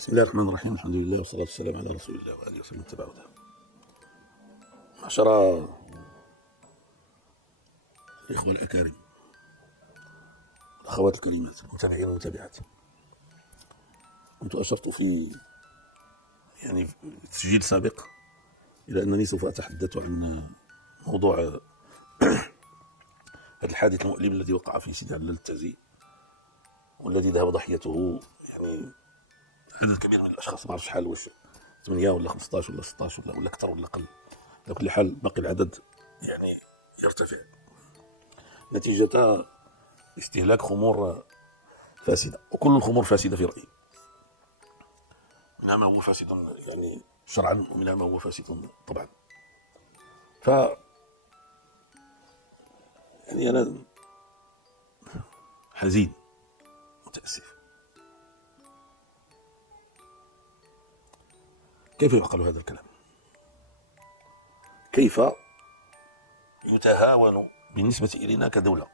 بسم الله الرحمن الرحيم. الحمد لله والصلاة والسلام على رسول الله وآله وصحبه وتابعه. معشر الإخوة الأكارم، الأخوات الكريمات، المتابعين والمتابعات، كنت أشرت في تسجيل سابق إلى أنني سوف أتحدث عن موضوع هذا الحادث المؤلم الذي وقع في سيدي علال التازي، والذي ذهب ضحيته عدد كبير من الاشخاص، ما اعرفش شحال، واش 8 ولا 15 ولا 16 ولا اكثر ولا اقل. على كل حال باقي العدد يرتفع نتيجة استهلاك خمور فاسدة، وكل الخمور فاسدة في رأيي، منها ما هو فاسد شرعا ومنها ما هو فاسد طبعا. ف أنا حزين متأسف. كيف يعقل هذا الكلام؟ كيف يتهاون بالنسبة إلينا كدولة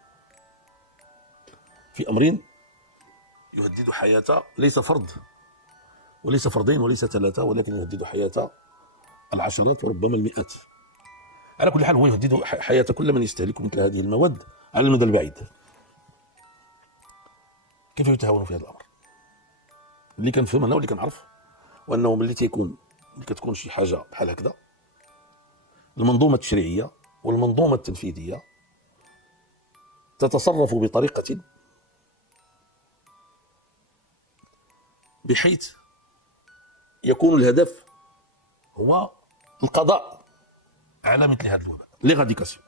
في أمر يهدد حياة ليس فرد وليس فردين وليس ثلاثة، ولكن يهدد حياة العشرات وربما المئات. على كل حال هو يهدد حياة كل من يستهلك مثل هذه المواد على المدى البعيد. كيف يتهاون في هذا الأمر؟ اللي كنفهم أنا واللي كنعرف وأنه ملي كتكون شي حاجة بحال هكذا، المنظومة التشريعية والمنظومة التنفيذية تتصرف بطريقة بحيث يكون الهدف هو القضاء على مثل هذا الوباء، ليغاديكاسيون.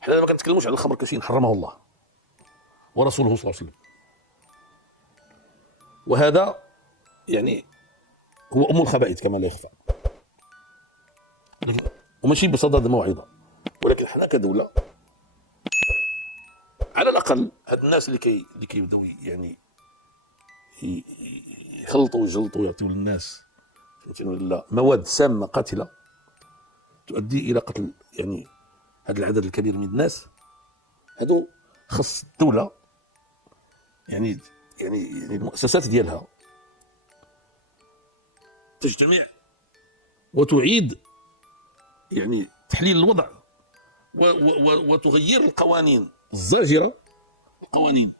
حنا ما كنتكلموش على الخمر كشيء حرمه الله ورسوله صلى الله عليه وسلم، وهذا هو أم الخبائث كما لا يخفى، وماشي بصدد موعظة، ولكن حنا كدولة على الأقل هاد الناس اللي كيبداو يخلطوا ويجلطوا ويعطيو للناس ولا مواد سامة قاتلة تؤدي إلى قتل هذا العدد الكبير من الناس، هادو خص الدولة المؤسسات ديالها تجتمع وتعيد تحليل الوضع وتغير القوانين الزاجرة، القوانين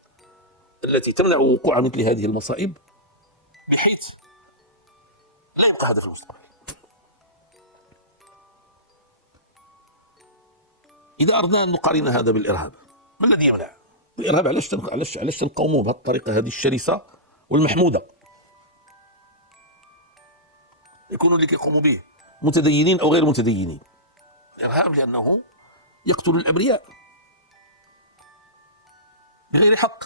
التي تمنع وقوع مثل هذه المصائب، بحيث لا يبقى هذا في المستقبل. إذا أردنا أن نقارن هذا بالإرهاب، ما الذي يمنع؟ الإرهاب علاش تنقاوموه بهذه الطريقة هذه الشرسة والمحمودة؟ يكونوا اللي كيقوموا به متدينين أو غير متدينين. الإرهاب لأنه يقتل الأبرياء بغير حق،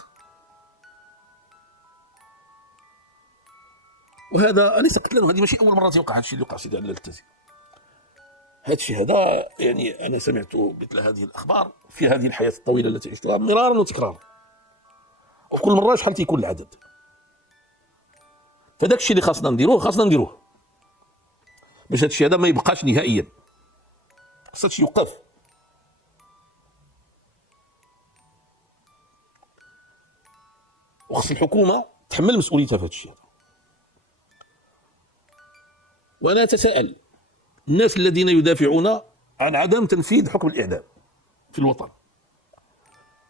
وهذا أليس قتلا؟ وهذه ماشي أول مرة يوقع هذا الشيء اللي وقع سيدي علال التازي. هذا الشيء هذا أنا سمعت مثل هذه الأخبار في هذه الحياة الطويلة التي عشتها مرارا وتكرارا، وفي كل مرة شحال تيكون العدد. فداك الشيء اللي خاصنا نديروه باش هذا الشيء هذا ما يبقاش نهائيا، خاص هذا الشيء يوقف. وخص الحكومة تحمل مسؤوليتها في هذا الشيء هذا. وأنا أتساءل الناس الذين يدافعون عن عدم تنفيذ حكم الإعدام في الوطن،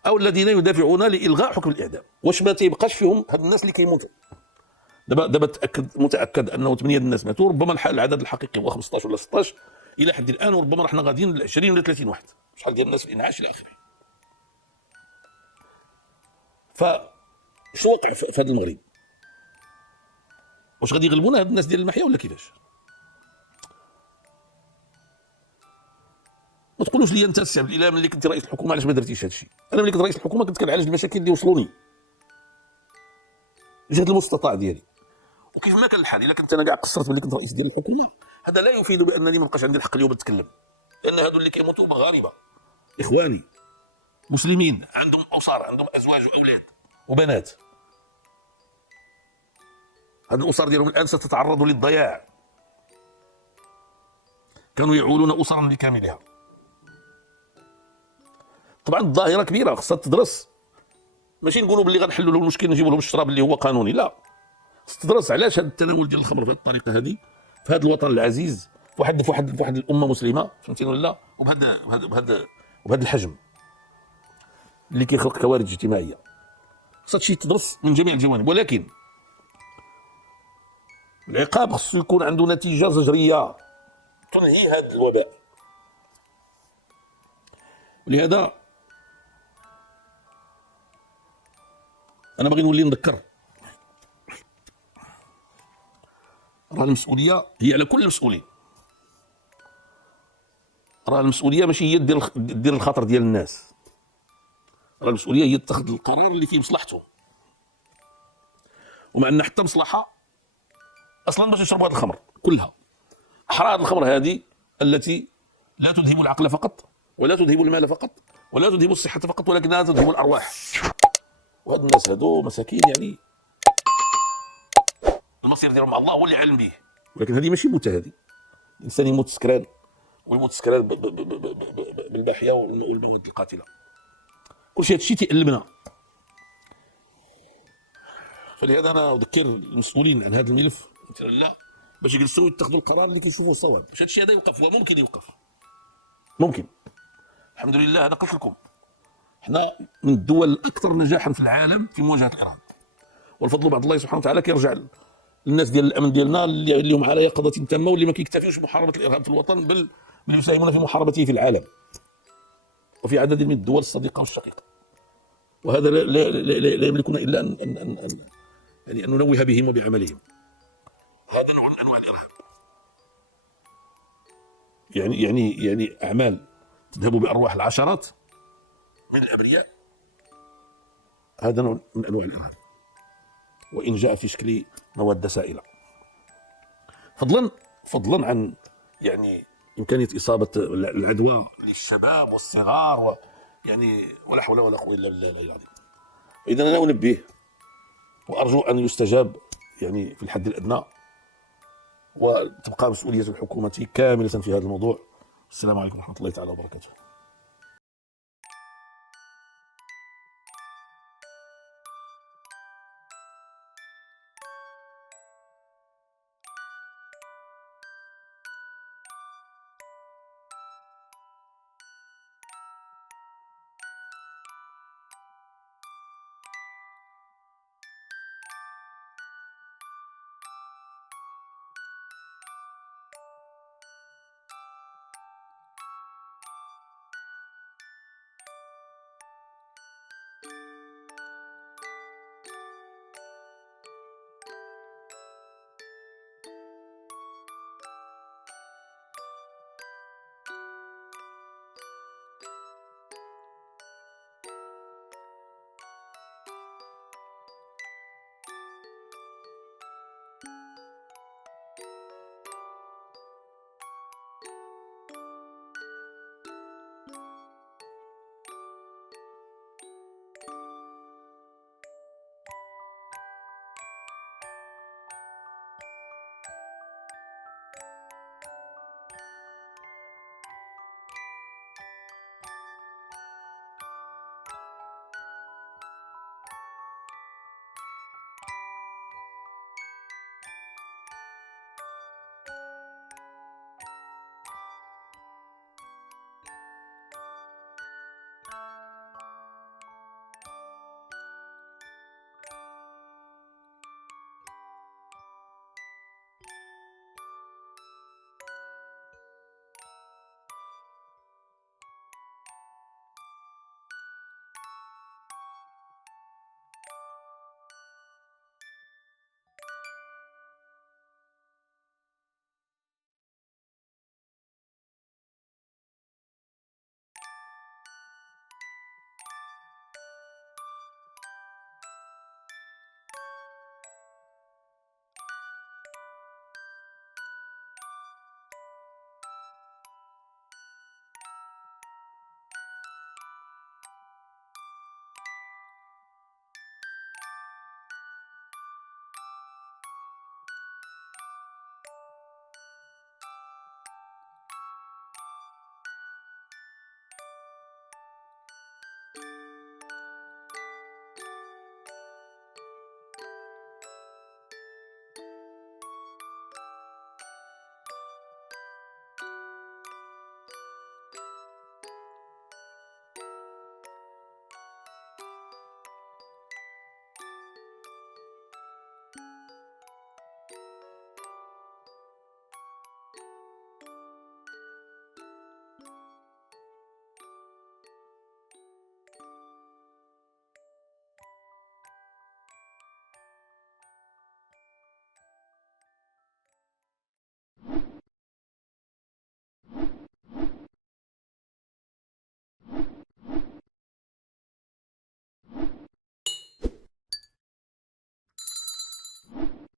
أو الذين يدافعون لإلغاء حكم الإعدام، واش ما تيبقاش فيهم هاد الناس اللي كيموتوا؟ دابا متأكد أنه 8 الناس ماتوا، ربما العدد الحقيقي هو 15 ولا 16 إلى حد الآن، وربما رحنا غاديين ل 20 ولا 30 واحد، شحال ديال الناس في الإنعاش إلى آخره. فشنو وقع في هذا المغرب؟ واش غادي يغلبونا هاد الناس ديال المحيا ولا كيفاش؟ ما تقولوش لي انت السبب الا ملي كنت رئيس الحكومه علاش ما درتيش هذا الشيء. انا ملي كنت رئيس الحكومه كنت كنعالج المشاكل اللي وصلوني جهد المستطاع ديالي، وكيف ما كان الحال الا كنت انا كاع قصرت ملي كنت رئيس ديال الحكومه، هذا لا يفيد بانني ما بقاش عندي الحق اليوم نتكلم، لان هادو اللي كيموتوا مغاربه اخواني مسلمين، عندهم اسر، عندهم ازواج واولاد وبنات. هاد الاسر ديالهم الان ستتعرض للضياع، كانوا يعولون اسرا بكاملها. طبعا الظاهره كبيره خصها تدرس، ماشي نقولوا باللي غنحلوا له المشكل نجيبوا لهم الشراب اللي هو قانوني، لا. تدرس علاش هذا التناول ديال الخمر بهذه الطريقه هذه في هذا الوطن العزيز، في واحد الامه مسلمه، فهمتيني ولا؟ وبهذا الحجم اللي كيخلق كوارث اجتماعيه. خص هادشي تدرس من جميع الجوانب، ولكن العقاب خصو يكون عنده نتيجه زجريه تنهي هذا الوباء. ولهذا انا باغي نولي نذكر، راه المسؤوليه هي على كل المسؤولين. راه المسؤوليه ماشي هي دير الخاطر ديال الناس، راه المسؤوليه هي تاخذ القرار اللي فيه مصلحتهم. ومع ان حتى مصلحه اصلا باش يشربوا هذه الخمر كلها. احرى هذه الخمر هذه التي لا تذهب العقل فقط، ولا تذهب المال فقط، ولا تذهب الصحه فقط، ولكنها تذهب الارواح. وهاد الناس هادو مساكين، يعني المصير ديالهم مع الله هو اللي عالم به. ولكن هذه ماشي موته، هذه الانسان يموت سكران، ويموت سكران بالباحيه والمواد القاتله. كلشي هادشي تيألمنا. فلهذا انا اذكر المسؤولين عن هذا الملف لا باش يجلسوا يتخذوا القرار اللي كيشوفوه الصواب، باش هادشي هذا يوقف. وممكن يوقف، ممكن. الحمد لله. هذا قلت لكم حنا من الدول الاكثر نجاحا في العالم في مواجهه الارهاب، والفضل بعد الله سبحانه وتعالى كيرجع للناس ديال الامن ديالنا اللي هم على يقظه تامه، واللي ما كيكتفيوش بمحاربه الارهاب في الوطن، بل يساهمون في محاربته في العالم وفي عدد من الدول الصديقه والشقيقه. وهذا لا يملكنا الا ان ننوه بهم وبعملهم. هذا نوع من انواع الارهاب. يعني اعمال تذهب بارواح العشرات من الابرياء، هذا نوع من انواع الارهاب، وان جاء في شكل مواد سائله. فضلا عن يعني امكانيه اصابه العدوى للشباب والصغار، ولا حول ولا قوه الا بالله العظيم. اذا انا انبه وارجو ان يستجاب يعني في الحد الادنى، وتبقى مسؤوليه الحكومه كامله في هذا الموضوع. السلام عليكم ورحمه الله تعالى وبركاته.